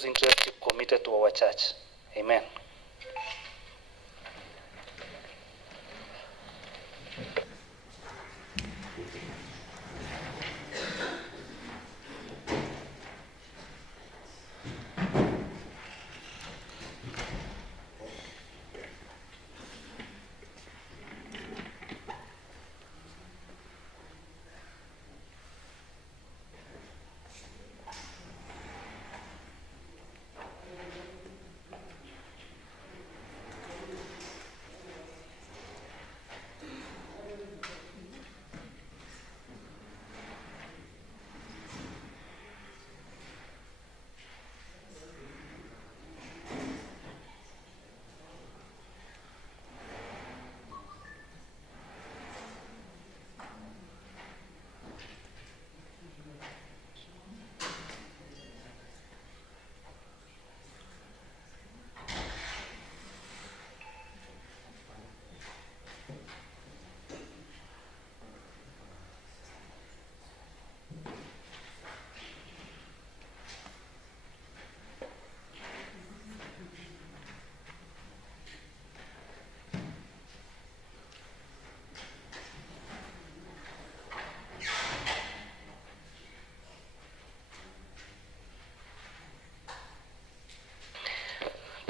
whose interests keep committed to our church. Amen.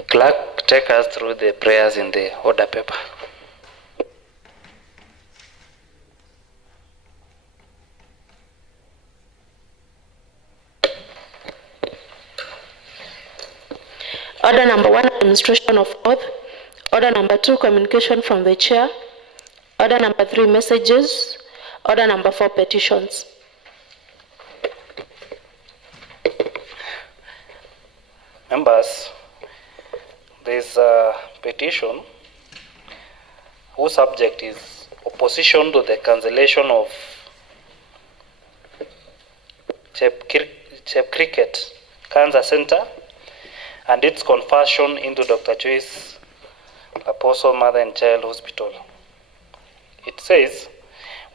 Clerk, take us through the prayers in the order paper. Order number 1, administration of oath. Order number 2, communication from the chair. Order number 3, messages. Order number 4, petitions. Members, there is a petition whose subject is opposition to the cancellation of Cricket Cancer Center and its conversion into Dr. Joyce Apostle Mother and Child Hospital. It says,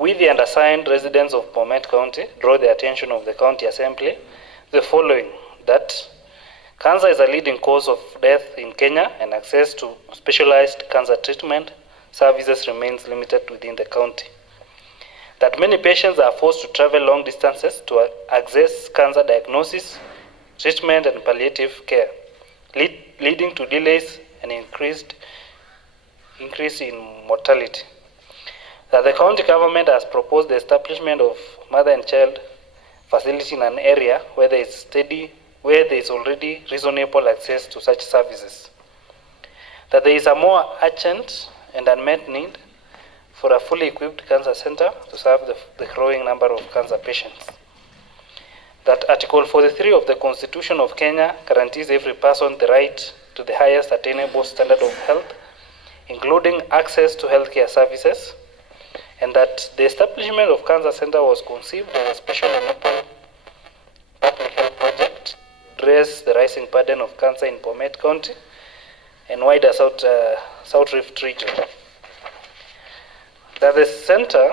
we the undersigned residents of Bomet County draw the attention of the County Assembly the following, that cancer is a leading cause of death in Kenya and access to specialized cancer treatment services remains limited within the county. That many patients are forced to travel long distances to access cancer diagnosis, treatment and palliative care, leading to delays and increase in mortality. That the county government has proposed the establishment of mother and child facility in an area where there is already reasonable access to such services. That there is a more urgent and unmet need for a fully equipped cancer center to serve the growing number of cancer patients. That Article 43 of the Constitution of Kenya guarantees every person the right to the highest attainable standard of health, including access to healthcare services, and that the establishment of Cancer Center was conceived as a special enabled public health project to address the rising burden of cancer in Bomet County and wider South Rift region. That the center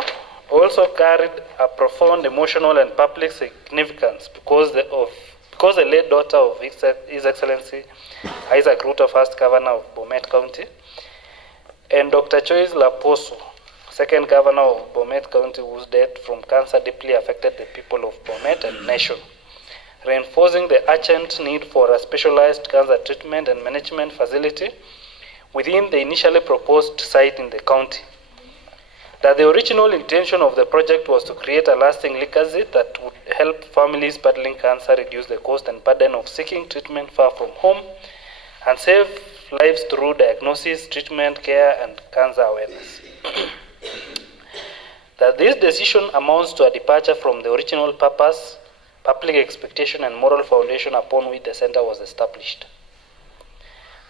also carried a profound emotional and public significance because the late daughter of His Excellency Isaac Ruto, first governor of Bomet County, and Dr. Joyce Laposo, second governor of Bomet County, whose death from cancer deeply affected the people of Bomet and nation, reinforcing the urgent need for a specialized cancer treatment and management facility within the initially proposed site in the county. That the original intention of the project was to create a lasting legacy that would help families battling cancer reduce the cost and burden of seeking treatment far from home and save lives through diagnosis, treatment, care, and cancer awareness. That this decision amounts to a departure from the original purpose, public expectation, and moral foundation upon which the center was established.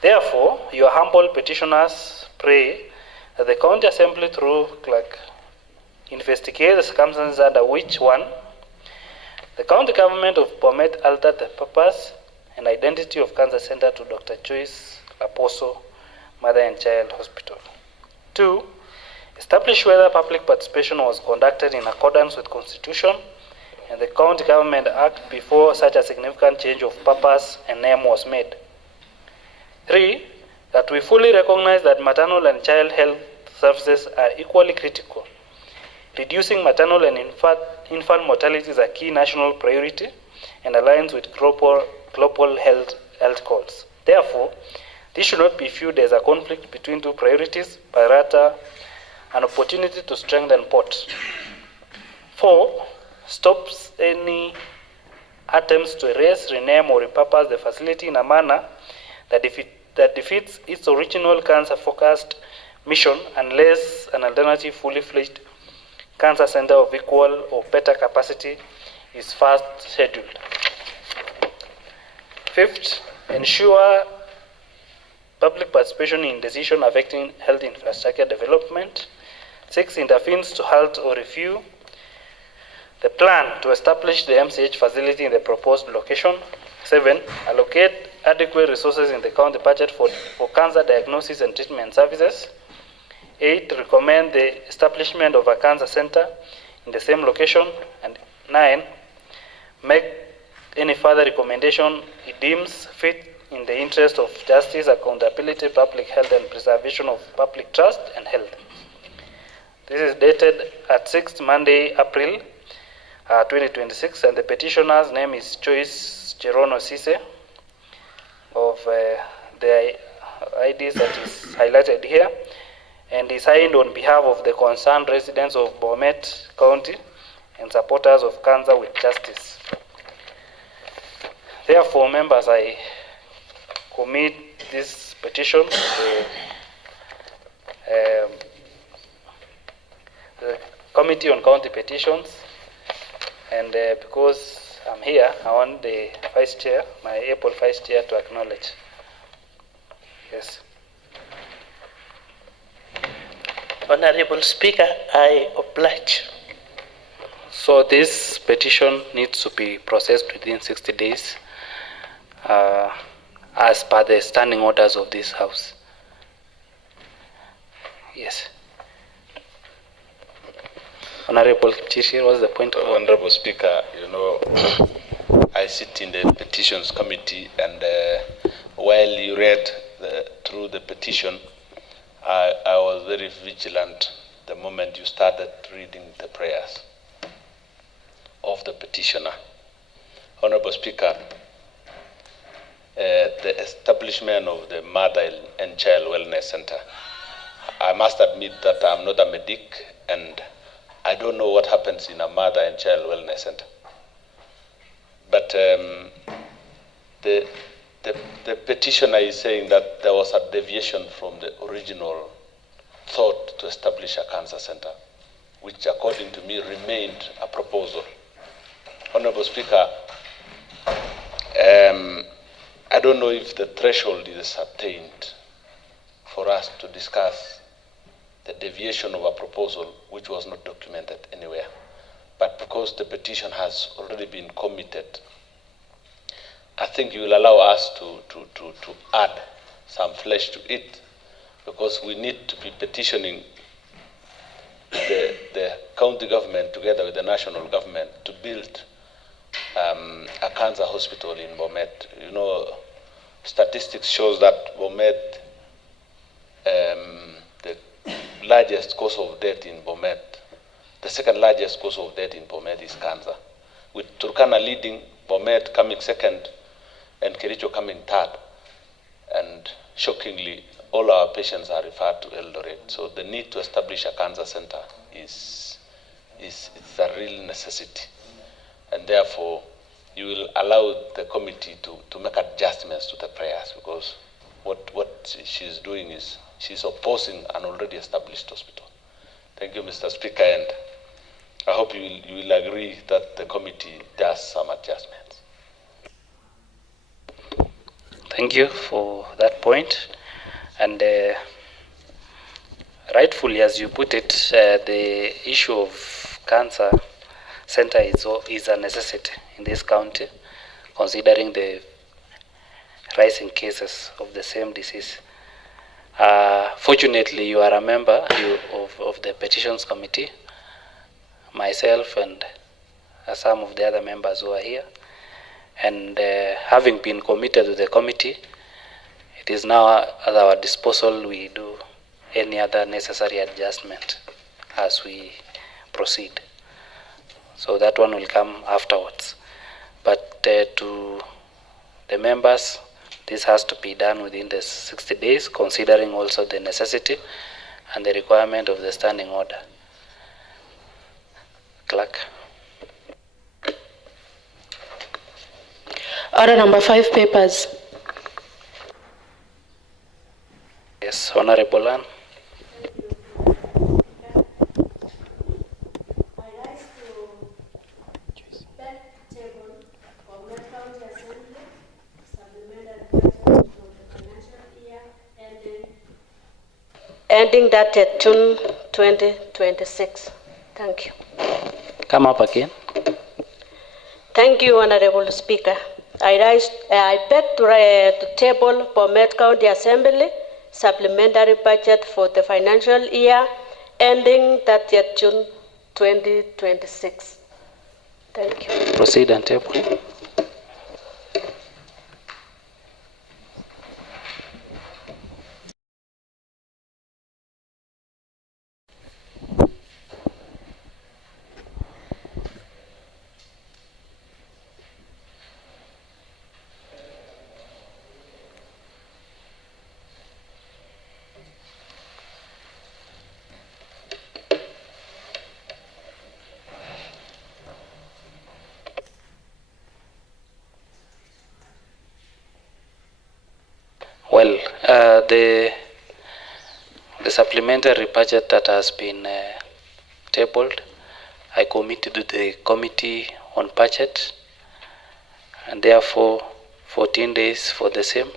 Therefore, your humble petitioners pray that the County Assembly, through clerk, investigate the circumstances under which, 1, the county government of Bomet altered the purpose and identity of Cancer Center to Dr. Joyce Apostle Mother and Child Hospital. 2, establish whether public participation was conducted in accordance with Constitution and the County Government Act before such a significant change of purpose and name was made. 3, that we fully recognize that maternal and child health services are equally critical. Reducing maternal and infant mortality is a key national priority and aligns with global health goals. Therefore, this should not be viewed as a conflict between two priorities, but rather an opportunity to strengthen both. 4, stops any attempts to erase, rename, or repurpose the facility in a manner that defeats its original cancer-focused mission unless an alternative fully fledged cancer center of equal or better capacity is first scheduled. 5th, ensure public participation in decisions affecting health infrastructure development. 6, intervenes to halt or review the plan to establish the MCH facility in the proposed location. 7, allocate adequate resources in the county budget for cancer diagnosis and treatment services. 8, recommend the establishment of a cancer center in the same location. And 9, make any further recommendation it deems fit in the interest of justice, accountability, public health, and preservation of public trust and health. This is dated at 6th Monday, April 2026, and the petitioner's name is Joyce Jerono Sise of the IDs that is highlighted here, and is signed on behalf of the concerned residents of Bomet County and supporters of Cancer with Justice. Therefore, members, I commit this petition to the Committee on County Petitions, and because I'm here, I want the Vice Chair, my able Vice Chair, to acknowledge. Yes. Honorable Speaker, I oblige. So this petition needs to be processed within 60 days as per the standing orders of this House. Yes. Honorable Chishi, what's the point? Honorable Speaker, you know, I sit in the Petitions Committee, and while you read through the petition, I was very vigilant the moment you started reading the prayers of the petitioner. Honorable Speaker, the establishment of the Mother and Child Wellness Center, I must admit that I'm not a medic, and I don't know what happens in a Mother and Child Wellness Center. But the petitioner is saying that there was a deviation from the original thought to establish a cancer center, which according to me remained a proposal. Honorable Speaker, I don't know if the threshold is attained for us to discuss the deviation of a proposal which was not documented anywhere. But because the petition has already been committed, I think you will allow us to add some flesh to it, because we need to be petitioning the county government together with the national government to build a cancer hospital in Bomet. You know, statistics shows that Bomet, the largest cause of death in Bomet, the second largest cause of death in Bomet is cancer, with Turkana leading, Bomet coming second, and Kericho coming third. And shockingly, all our patients are referred to Eldoret. So the need to establish a cancer center is a real necessity. And therefore, you will allow the committee to make adjustments to the prayers, because what she's doing is she's opposing an already established hospital. Thank you, Mr. Speaker, and I hope you will agree that the committee does some adjustments. Thank you for that point. And rightfully, as you put it, the issue of cancer center is a necessity in this county, considering the rising cases of the same disease. Fortunately, you are a member of the Petitions Committee. Myself and some of the other members who are here. And having been committed to the committee, it is now at our disposal. We do any other necessary adjustment as we proceed. So that one will come afterwards. But to the members, this has to be done within the 60 days, considering also the necessity and the requirement of the standing order. Clerk. Order number 5, papers. Yes, Honorable Ann. Ending that at June 2026. Thank you. Come up again. Thank you, Honorable Speaker. I beg to table Bomet County Assembly supplementary budget for the financial year ending 30th June 2026. Thank you. Proceed and table. Well, the supplementary budget that has been tabled, I committed to the committee on budget, and therefore 14 days for the same.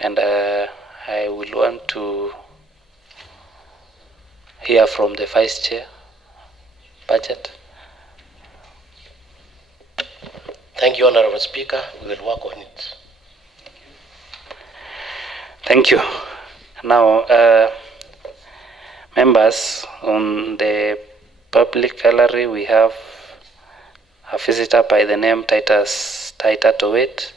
And I will want to hear from the Vice Chair, budget. Thank you, Honorable Speaker. We will work on it. Thank you. Now, members, on the public gallery, we have a visitor by the name Titus Towet,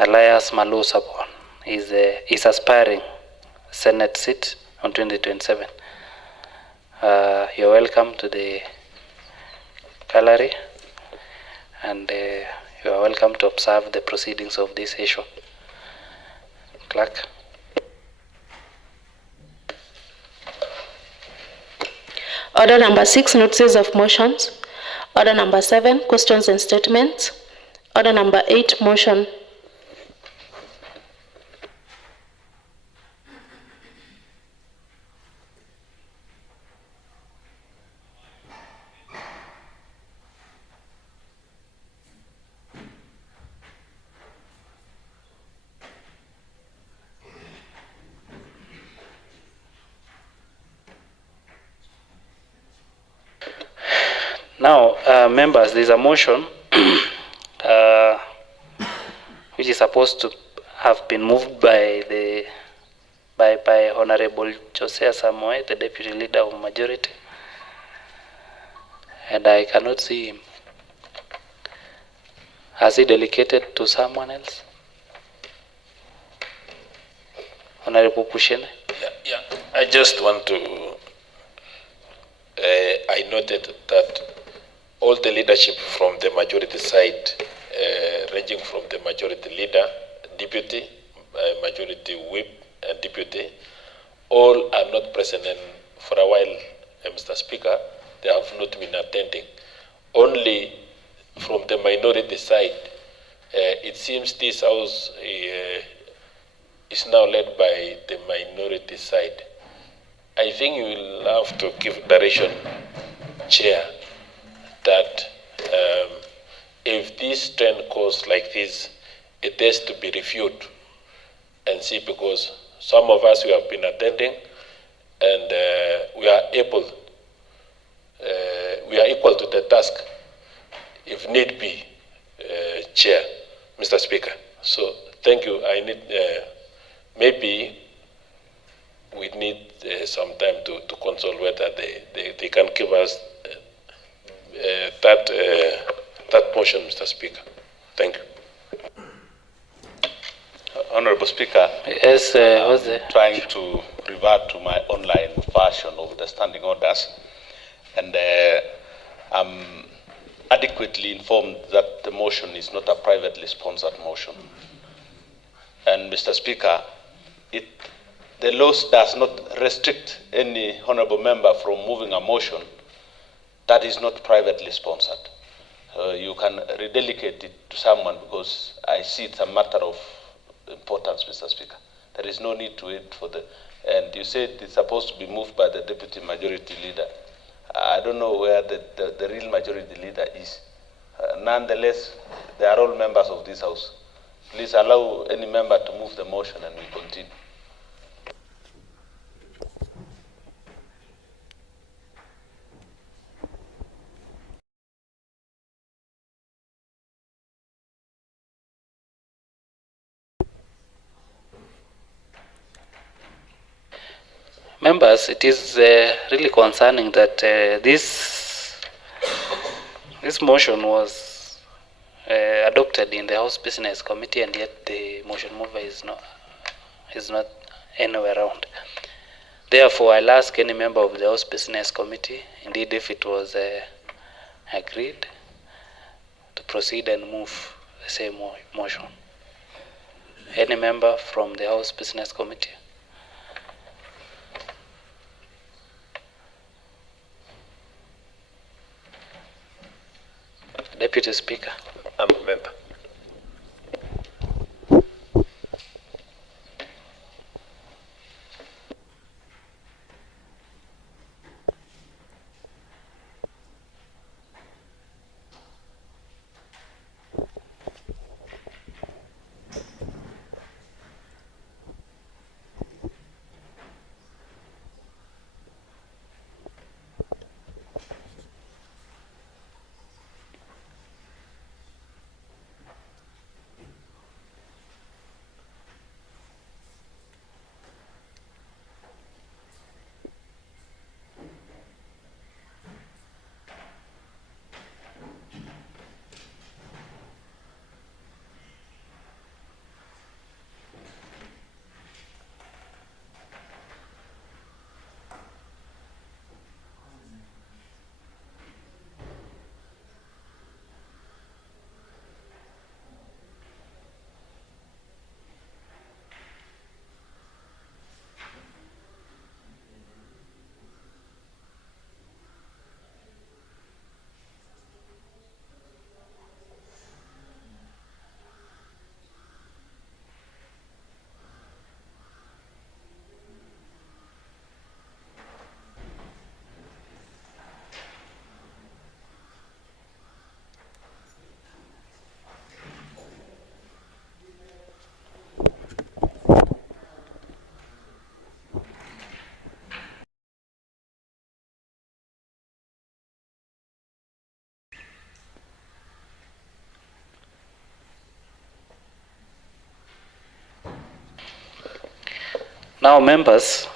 alias Malu Sabon. Is aspiring Senate seat on 2027. You're welcome to the gallery, and you are welcome to observe the proceedings of this issue. Clerk. Order number 6, notices of motions. Order number 7, questions and statements. Order number 8, motion. Now, members, there is a motion which is supposed to have been moved by Honorable Josea Samoe, the Deputy Leader of Majority, and I cannot see him. Has he delegated to someone else? Honorable Pushene? Yeah. I just want to. I noted that all the leadership from the majority side, ranging from the majority leader, deputy, majority whip, and deputy, all are not present. And for a while, Mr. Speaker, they have not been attending. Only from the minority side, it seems this house is now led by the minority side. I think you will have to give direction, Chair, that if this trend goes like this, it has to be reviewed and see, because some of us, we have been attending and we are equal to the task if need be, Chair, Mr. Speaker. So thank you. I need, maybe we need some time to consult whether they can give us that motion, Mr. Speaker. Thank you. Honorable Speaker, Yes, what's the trying to revert to my online version of the standing orders, and I'm adequately informed that the motion is not a privately sponsored motion. And Mr. Speaker, the law does not restrict any honorable member from moving a motion that is not privately sponsored. You can redelegate it to someone, because I see it's a matter of importance, Mr. Speaker. There is no need to wait for and you said it's supposed to be moved by the Deputy Majority Leader. I don't know where the real Majority Leader is. Nonetheless, they are all members of this House. Please allow any member to move the motion and we continue. members, it is really concerning that this motion was adopted in the House Business Committee, and yet the motion mover is not anywhere around. Therefore, I'll ask any member of the House Business Committee, indeed if it was agreed, to proceed and move the same motion. Any member from the House Business Committee? Deputy Speaker. I'm a member. Now, members,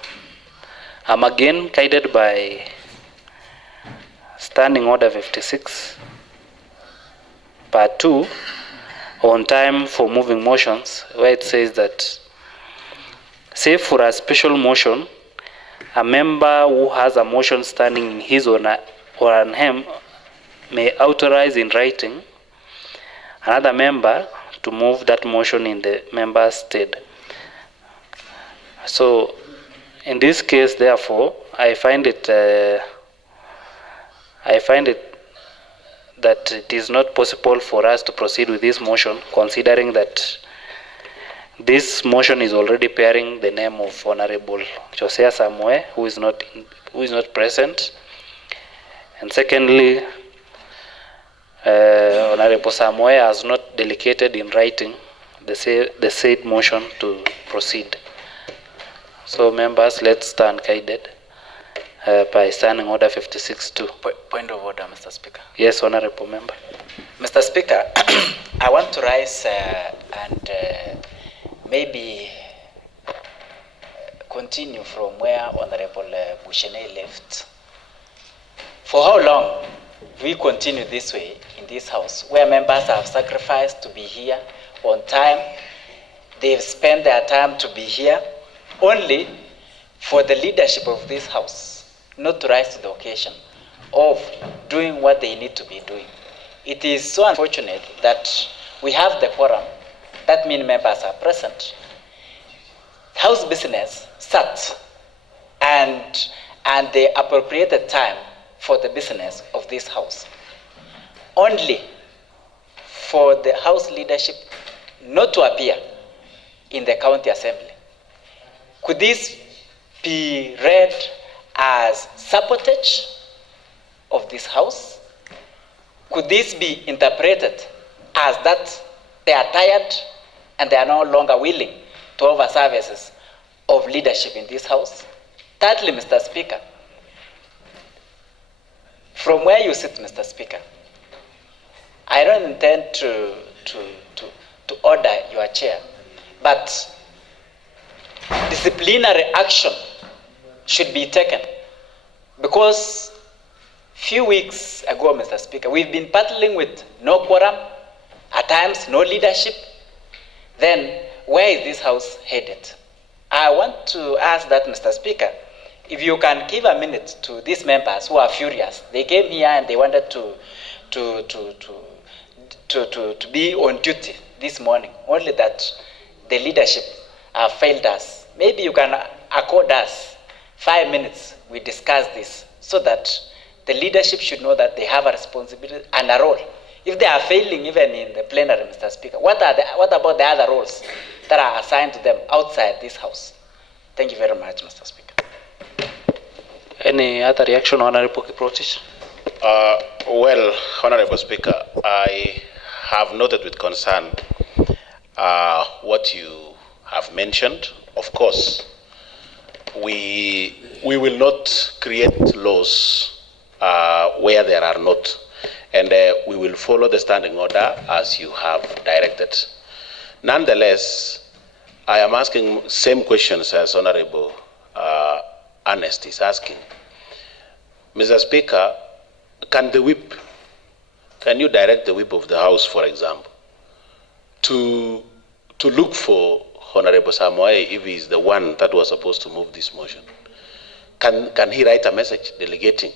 I'm again guided by Standing Order 56, Part 2, on time for moving motions, where it says that, save for a special motion, a member who has a motion standing in his or on him may authorize in writing another member to move that motion in the member's stead. So, in this case, therefore, I find it that it is not possible for us to proceed with this motion, considering that this motion is already bearing the name of Honorable Josiah Samoe, who is not present, and secondly, Honorable Samoe has not delegated in writing the said motion to proceed. So, members, let's stand guided by Standing Order 56-2. Point of order, Mr. Speaker. Yes, Honorable Member. Mr. Speaker, I want to rise and maybe continue from where Honorable Bushene left. For how long we continue this way in this house, where members have sacrificed to be here on time, they've spent their time to be here, only for the leadership of this house not to rise to the occasion of doing what they need to be doing. It is so unfortunate that we have the quorum, that many members are present. House business sat and they appropriated time for the business of this house, only for the house leadership not to appear in the county assembly. Could this be read as sabotage of this house? Could this be interpreted as that they are tired and they are no longer willing to offer services of leadership in this house? Thirdly, Mr. Speaker, from where you sit, Mr. Speaker, I don't intend to order your chair, but disciplinary action should be taken, because few weeks ago, Mr. Speaker, we've been battling with no quorum, at times no leadership. Then where is this house headed? I want to ask that, Mr. Speaker, if you can give a minute to these members who are furious. They came here and they wanted to be on duty this morning, only that the leadership have failed us. Maybe you can accord us 5 minutes, we discuss this, so that the leadership should know that they have a responsibility and a role. If they are failing even in the plenary, Mr. Speaker, what about the other roles that are assigned to them outside this house? Thank you very much, Mr. Speaker. Any other reaction, Honorable Kiprotich? Well, Honorable Speaker, I have noted with concern what you have mentioned. Of course, we will not create laws where there are not, and we will follow the standing order as you have directed. Nonetheless, I am asking same questions as Honorable Ernest is asking. Mr. Speaker, can you direct the whip of the House, for example, to look for Honorable Samoei if he is the one that was supposed to move this motion? Can he write a message delegating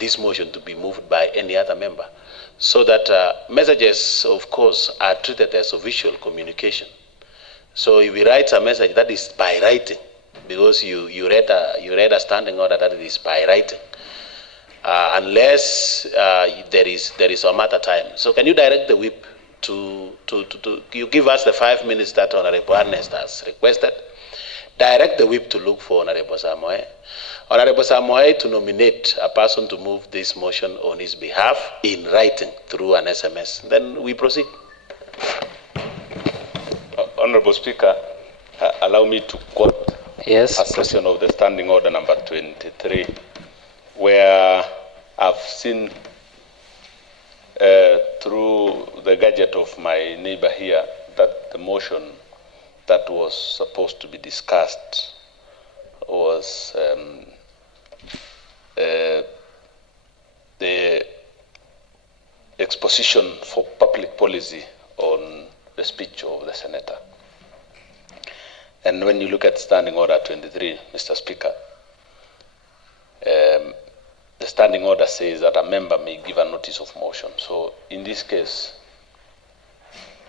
this motion to be moved by any other member, so that messages, of course, are treated as official communication? So if he writes a message, that is by writing, because you read a standing order that it is by writing, unless there is some other time. So can you direct the whip to you give us the 5 minutes that Honorable Ernest has requested? Direct the whip to look for Honorable Samoei. Honorable Samoei to nominate a person to move this motion on his behalf in writing through an SMS. Then we proceed. Honorable Speaker, allow me to quote Yes. a section of the Standing Order number 23, where I've seen through the gadget of my neighbor here that the motion that was supposed to be discussed was the exposition for public policy on the speech of the senator. And when you look at Standing Order 23, Mr. Speaker, the Standing Order says that a member may give a notice of motion. So in this case,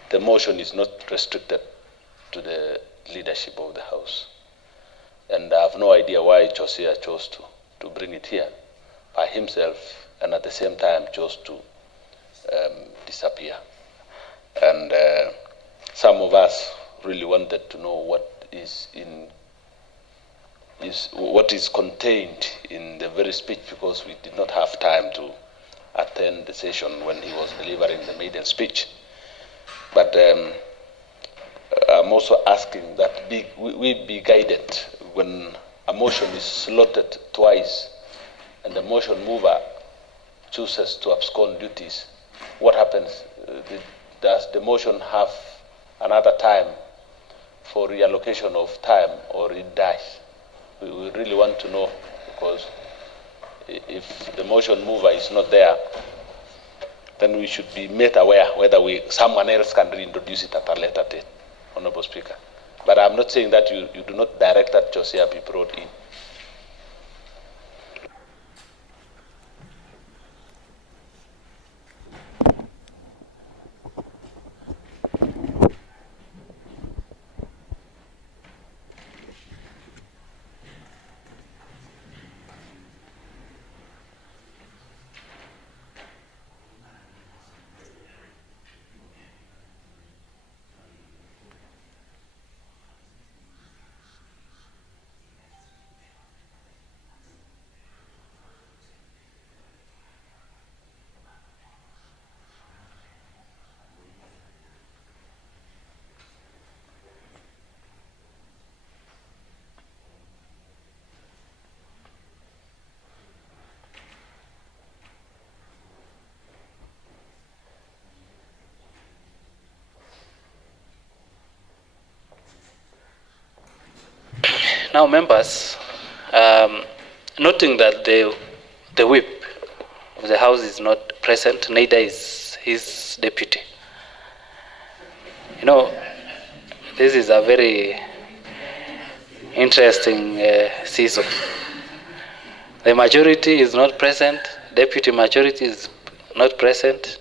the motion is not restricted to the leadership of the House. And I have no idea why Josiah chose to bring it here by himself, and at the same time chose to disappear. And some of us really wanted to know what is contained in the very speech, because we did not have time to attend the session when he was delivering the maiden speech. But I'm also asking that we be guided when a motion is slotted twice and the motion mover chooses to abscond duties. What happens? Does the motion have another time for reallocation of time, or it dies? We really want to know, because if the motion mover is not there, then we should be made aware whether someone else can reintroduce it at a later date, Honorable Speaker. But I'm not saying that you do not direct that Josiah be brought in. Now, members, noting that the whip of the House is not present, neither is his deputy. You know, this is a very interesting season. The majority is not present, deputy majority is not present,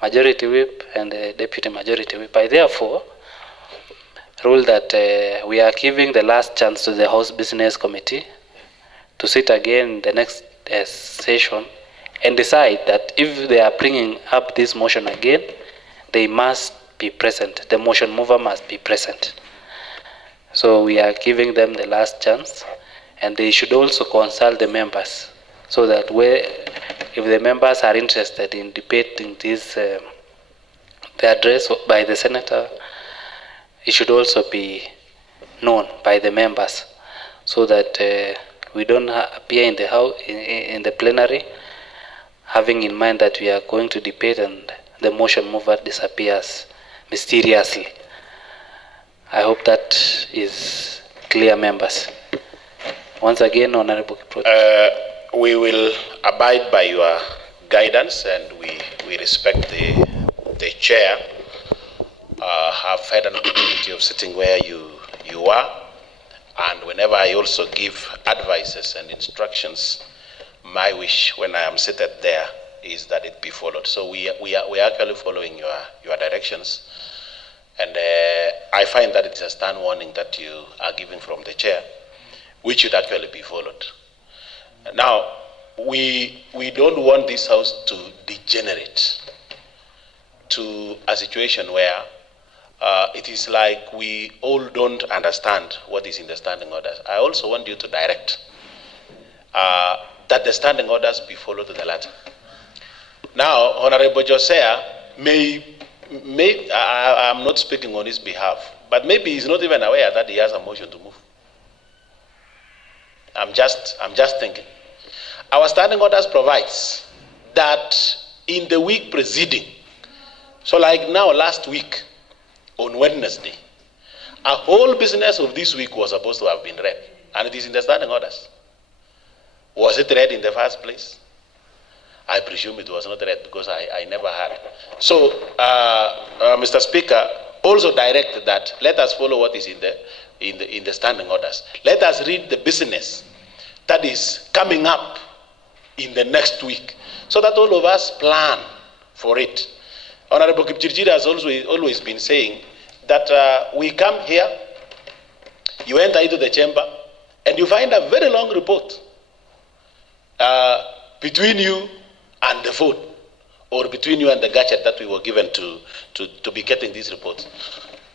majority whip and the deputy majority whip. I therefore rule that we are giving the last chance to the House Business Committee to sit again in the next session and decide that if they are bringing up this motion again, they must be present. The motion mover must be present. So we are giving them the last chance, and they should also consult the members so that if the members are interested in debating this, the address by the senator, it should also be known by the members so that we don't appear in the house in the plenary having in mind that we are going to debate and the motion mover disappears mysteriously. I hope that is clear, members. Once again, Honorable Kiprot. We will abide by your guidance, and we respect the chair. Have had an opportunity of sitting where you are, and whenever I also give advices and instructions, my wish when I am seated there is that it be followed. So we are actually following your directions, and I find that it's a stern warning that you are giving from the chair, which should actually be followed. Now, we don't want this house to degenerate to a situation where it is like we all don't understand what is in the standing orders. I also want you to direct that the standing orders be followed to the letter. Now, Honorable Josiah I'm not speaking on his behalf, but maybe he's not even aware that he has a motion to move. I'm just thinking. Our standing orders provides that in the week preceding, so like now last week, on Wednesday, a whole business of this week was supposed to have been read, and it is in the standing orders. Was it read in the first place? I presume it was not read because I never heard. So, Mr. Speaker, also direct that let us follow what is in the standing orders. Let us read the business that is coming up in the next week, so that all of us plan for it. Honorable Kipchirchir has always been saying that we come here, you enter into the chamber, and you find a very long report between you and the phone, or between you and the gadget that we were given to be getting these reports.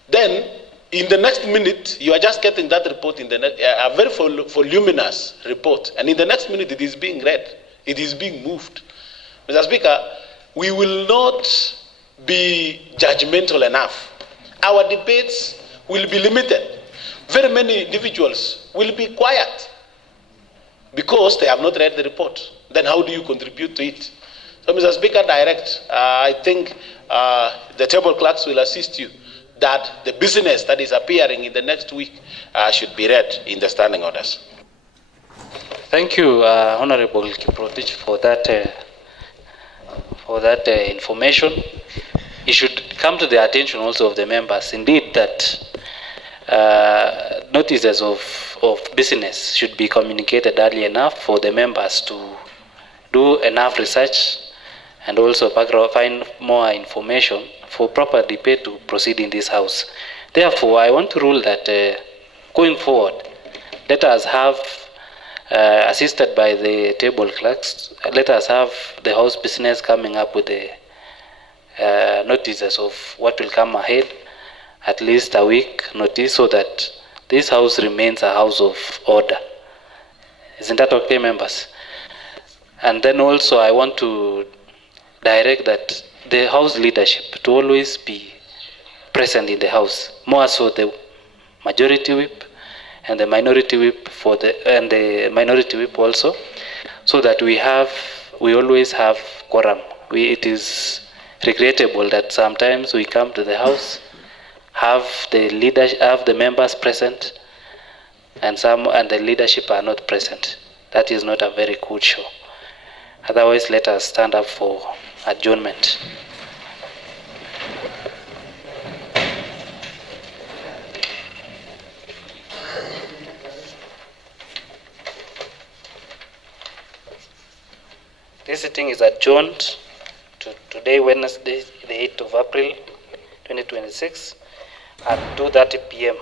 Then, in the next minute, you are just getting that report in a very voluminous report, and in the next minute it is being read, it is being moved. Mr. Speaker, we will not be judgmental enough. Our debates will be limited. Very many individuals will be quiet because they have not read the report. Then how do you contribute to it? So, Mr. Speaker, direct, I think the table clerks will assist you that the business that is appearing in the next week should be read in the standing orders. Thank you, Honorable Kiprotich, for that information. It should come to the attention also of the members, indeed, that notices of business should be communicated early enough for the members to do enough research and also find more information for proper debate to proceed in this House. Therefore, I want to rule that going forward, let us have, assisted by the table clerks, let us have the House business coming up with the notices of what will come ahead, at least a week notice, so that this House remains a house of order. Isn't that okay, members? And then also I want to direct that the House leadership to always be present in the House, more so the majority whip and the minority whip and the minority whip also, so that we always have quorum. It is regrettable that sometimes we come to the House, have the members present, and the leadership are not present. That is not a very good show. Otherwise, let us stand up for adjournment. This sitting is adjourned to today, Wednesday, the 8th of April, 2026, at 2:30 p.m.